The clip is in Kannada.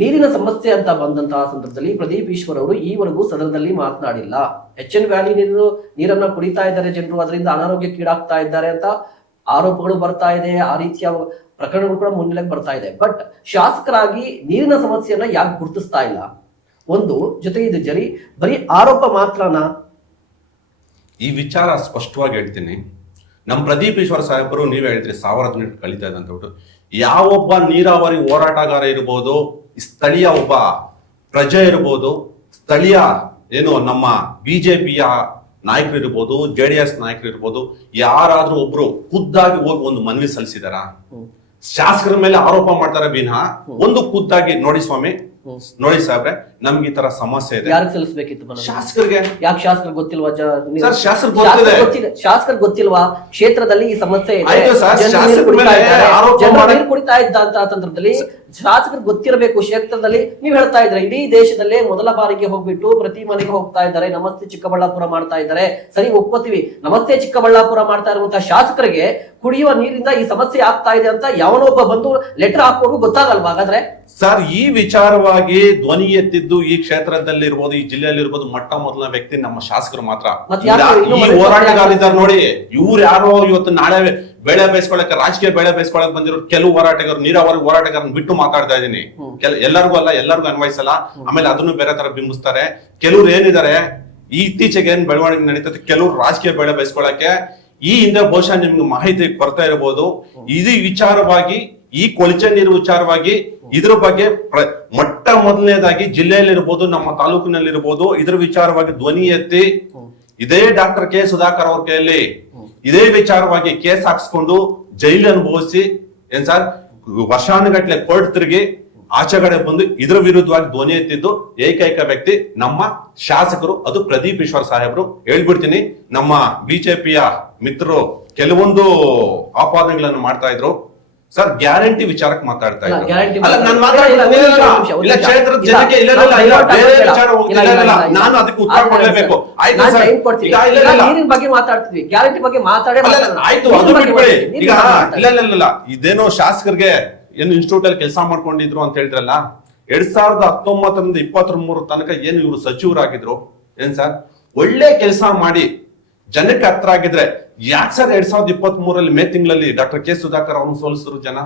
ನೀರಿನ ಸಮಸ್ಯೆ ಅಂತ ಬಂದಂತಹ ಸಂದರ್ಭದಲ್ಲಿ ಪ್ರದೀಪ್ ಈಶ್ವರ್ ಅವರು ಈವರೆಗೂ ಸದನದಲ್ಲಿ ಮಾತನಾಡಿಲ್ಲ. HN ವ್ಯಾಲಿ ನೀರನ್ನ ಕುಡಿತಾ ಇದ್ದಾರೆ ಜನರು, ಅದರಿಂದ ಅನಾರೋಗ್ಯಕ್ಕೀಡಾಗ್ತಾ ಇದ್ದಾರೆ ಅಂತ ಆರೋಪಗಳು ಬರ್ತಾ ಇದೆ. ಆ ರೀತಿಯ ಪ್ರಕರಣಗಳು ಕೂಡ ಮುನ್ನೆಲೆಗೆ ಬರ್ತಾ ಇದೆ. ಬಟ್ ಶಾಸಕರಾಗಿ ನೀರಿನ ಸಮಸ್ಯೆಯನ್ನ ಯಾಕೆ ಗುರುತಿಸ್ತಾ ಇಲ್ಲ? ಒಂದು ಜೊತೆಗೆ ಇದು ಬರೀ ಆರೋಪ ಮಾತ್ರನಾ? ಈ ವಿಚಾರ ಸ್ಪಷ್ಟವಾಗಿ ಹೇಳ್ತೀನಿ. ನಮ್ಮ ಪ್ರದೀಪ್ ಈಶ್ವರ್ ಸಾಹೇಬರು ನೀವೇ ಹೇಳ್ತೀರಿ 1000 ನೀರು ಕಳೀತಾ ಇದೆ ಅಂತ ಹೇಳ್ಬಿಟ್ಟು. ಯಾವೊಬ್ಬ ನೀರಾವರಿ ಹೋರಾಟಗಾರ ಇರ್ಬೋದು, ಸ್ಥಳೀಯ ಒಬ್ಬ ಪ್ರಜೆ ಇರ್ಬೋದು, ಸ್ಥಳೀಯ ಏನು ನಮ್ಮ ಬಿಜೆಪಿಯ ನಾಯಕರು ಇರ್ಬೋದು, JDS ನಾಯಕರು ಇರ್ಬೋದು, ಯಾರಾದ್ರೂ ಒಬ್ರು ಖುದ್ದಾಗಿ ಹೋಗಿ ಒಂದು ಮನವಿ ಸಲ್ಲಿಸಿದಾರ? ಶಾಸಕರ ಮೇಲೆ ಆರೋಪ ಮಾಡ್ತಾರೆ ವಿನಃ ಒಂದು ಖುದ್ದಾಗಿ ನೋಡಿ ಸ್ವಾಮಿ, ನೋಡಿ ಸಾಹೇಬ್ರೆ, ನಮ್ಗೆ ಈ ತರ ಸಮಸ್ಯೆ ಇದೆ, ಯಾರಿಗೆ ಸಲ್ಲಿಸಬೇಕಿತ್ತು? ಶಾಸಕರಿಗೆ. ಯಾಕೆ ಶಾಸಕರು ಗೊತ್ತಿಲ್ವಾ? ಶಾಸಕರು ಗೊತ್ತಿಲ್ವಾ ಕ್ಷೇತ್ರದಲ್ಲಿ ಈ ಸಮಸ್ಯೆ ಇದೆ, ನೀರು ಕುಡಿತಾ ಇದ್ದ ಅಂತ ಸಂದರ್ಭದಲ್ಲಿ ಶಾಸಕರು ಗೊತ್ತಿರಬೇಕು. ಕ್ಷೇತ್ರದಲ್ಲಿ ನೀವು ಹೇಳ್ತಾ ಇದ್ರೆ ಇಡೀ ದೇಶದಲ್ಲೇ ಮೊದಲ ಬಾರಿಗೆ ಹೋಗ್ಬಿಟ್ಟು ಪ್ರತಿ ಮನೆಗೆ ಹೋಗ್ತಾ ಇದ್ದಾರೆ, ನಮಸ್ತೆ ಚಿಕ್ಕಬಳ್ಳಾಪುರ ಮಾಡ್ತಾ ಇದ್ದಾರೆ. ಸರಿ, ಒಪ್ಪತ್ತೀವಿ. ನಮಸ್ತೆ ಚಿಕ್ಕಬಳ್ಳಾಪುರ ಮಾಡ್ತಾ ಇರುವಂತಹ ಶಾಸಕರಿಗೆ ಕುಡಿಯುವ ನೀರಿಂದ ಈ ಸಮಸ್ಯೆ ಆಗ್ತಾ ಇದೆ ಅಂತ ಯಾವನೊಬ್ಬ ಬಂದು ಲೆಟರ್ ಹಾಕೋರು ಗೊತ್ತಾಗಲ್ವಾ? ಹಾಗಾದ್ರೆ ಸರ್, ಈ ವಿಚಾರವಾಗಿ ಧ್ವನಿ ಎತ್ತಿದ್ದು ಈ ಕ್ಷೇತ್ರದಲ್ಲಿ ಇರ್ಬೋದು, ಈ ಜಿಲ್ಲೆಯಲ್ಲಿ ಇರ್ಬೋದು, ಮೊದಲ ವ್ಯಕ್ತಿ ನಮ್ಮ ಶಾಸಕರು ಮಾತ್ರ. ಈ ಹೋರಾಟಗಾರಿದ್ದಾರೆ ನೋಡಿ, ಇವ್ರು ಯಾರೋ ಇವತ್ತು ನಾಳೆ ಬೆಳೆ ಬೇಯಿಸ್ಕೊಳಕ್ಕೆ, ರಾಜಕೀಯ ಬೆಳೆ ಬೇಯಿಸ್ಕೊಳಕ್ ಬಂದಿರೋ ಕೆಲವು ಹೋರಾಟಗಾರರು, ನೀರಾವರಿ ಹೋರಾಟಗಾರನ್ನ ಬಿಟ್ಟು ಮಾತಾಡ್ತಾ ಇದೀನಿ. ಎಲ್ಲರಿಗೂ ಅಲ್ಲ, ಎಲ್ಲರಿಗೂ ಅನ್ವಯಿಸಲ್ಲ. ಆಮೇಲೆ ಅದನ್ನು ಬೇರೆ ತರ ಬಿಂಬಿಸ್ತಾರೆ. ಕೆಲವ್ರು ಏನಿದ್ದಾರೆ, ಈ ಇತ್ತೀಚೆಗೆ ಏನ್ ಬೆಳವಣಿಗೆ ನಡೀತದೆ, ಕೆಲವ್ರು ರಾಜಕೀಯ ಬೆಳೆ ಬೇಯಿಸ್ಕೊಳಕ್ಕೆ ಈ ಹಿಂದೆ ಬಹುಶಃ ನಿಮ್ಗೆ ಮಾಹಿತಿ ಕೊಡ್ತಾ ಇರಬಹುದು. ಇದು ವಿಚಾರವಾಗಿ, ಈ ಕೊಳಚೆ ನೀರು ವಿಚಾರವಾಗಿ ಇದ್ರ ಬಗ್ಗೆ ಮೊದಲನೇದಾಗಿ ಜಿಲ್ಲೆಯಲ್ಲಿರ್ಬೋದು, ನಮ್ಮ ತಾಲೂಕಿನಲ್ಲಿರ್ಬೋದು, ಇದ್ರ ವಿಚಾರವಾಗಿ ಧ್ವನಿ ಎತ್ತಿ ಇದೇ ಡಾಕ್ಟರ್ ಕೆ ಸುಧಾಕರ್ ಅವ್ರ ಕೈಯಲ್ಲಿ ಇದೇ ವಿಚಾರವಾಗಿ ಕೇಸ್ ಹಾಕ್ಸ್ಕೊಂಡು ಜೈಲು ಅನುಭವಿಸಿ ಏನ್ ಸರ್ ವರ್ಷಾನುಗಟ್ಲೆ ಕೋರ್ಟ್ ತಿರುಗಿ ಆಚೆಗಡೆ ಬಂದು ಇದ್ರ ವಿರುದ್ಧವಾಗಿ ಧ್ವನಿ ಎತ್ತಿದ್ದು ಏಕೈಕ ವ್ಯಕ್ತಿ ನಮ್ಮ ಶಾಸಕರು, ಅದು ಪ್ರದೀಪ್ ಈಶ್ವರ್ ಸಾಹೇಬ್ರು. ಹೇಳ್ಬಿಡ್ತೀನಿ, ನಮ್ಮ ಬಿಜೆಪಿಯ ಮಿತ್ರರು ಕೆಲವೊಂದು ಆಪಾದನೆಗಳನ್ನು ಮಾಡ್ತಾ ಇದ್ರು. ಸರ್, ಗ್ಯಾರಂಟಿ ವಿಚಾರಕ್ಕೆ ಮಾತಾಡ್ತಾ ಇದ್ರು. ನಾನು ಅದಕ್ಕೆ ಉತ್ತರ ಕೊಡ್ಲೇಬೇಕು. ನೀರಿನ ಬಗ್ಗೆ ಮಾತಾಡ್ತಿದ್ವಿ, ಗ್ಯಾರಂಟಿ ಬಗ್ಗೆ ಆಯ್ತು, ಅದು ಬಿಟ್ಬಿಡಿ. ಈಗ ಇಲ್ಲ, ಇದೇನೋ ಶಾಸಕರಿಗೆ ಏನು ಇನ್ಸ್ಟಿಟ್ಯೂಟ್ ಅಲ್ಲಿ ಕೆಲಸ ಮಾಡ್ಕೊಂಡಿದ್ರು ಅಂತ ಹೇಳಿದ್ರಲ್ಲ, 2019ರಿಂದ 23 ತನಕ ಏನು ಇವರು ಸಚಿವರಾಗಿದ್ರು ಏನ್ ಸರ್, ಒಳ್ಳೆ ಕೆಲಸ ಮಾಡಿ ಜನಕ್ಕೆ ಹತ್ರ ಆಗಿದ್ರೆ ಯಾಕೆ ಸರ್ 2023ರಲ್ಲಿ ಮೇ ತಿಂಗಳಲ್ಲಿ ಡಾಕ್ಟರ್ ಕೆ ಸುಧಾಕರ್ ಅವನು ಸೋಲಿಸಿದ್ರು ಜನ?